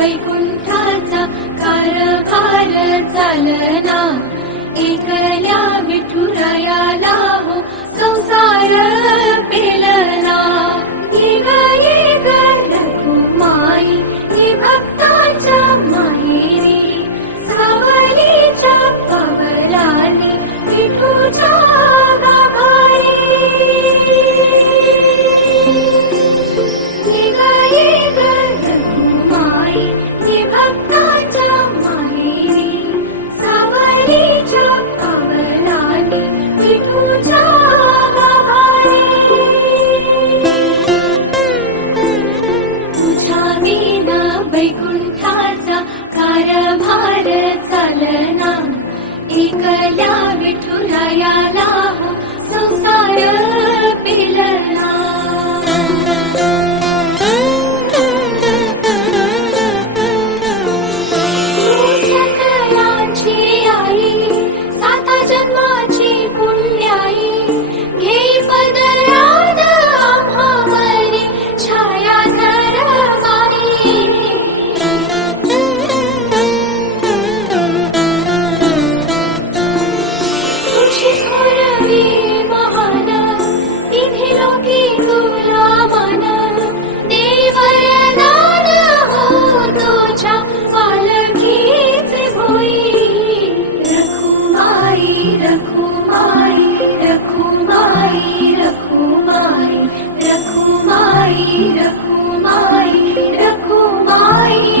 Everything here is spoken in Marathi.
वैकुंठाचा कारभार चालना, एकल्या विठुरायाला हो संसार पेलना। ये ग रखुमाई ही भक्ताच्या माहेरी, सावलीच्या कवलाने विठूच्या गाभारी। ये ग रखुमाई ही भक्ताच्या माहेरी, सावलीच्या कवलाने विठूच्या गाभारी। वैकुंठाचा कारभार चालना, एकल्या विठुरायाला हो संसार पेलना। सकलांची आई, साता जन्माची पुण्याई, घेई पदरात आम्हावरी छाया धरवाई। रखुमाई रखुमाई रखुमाई रखुमाई।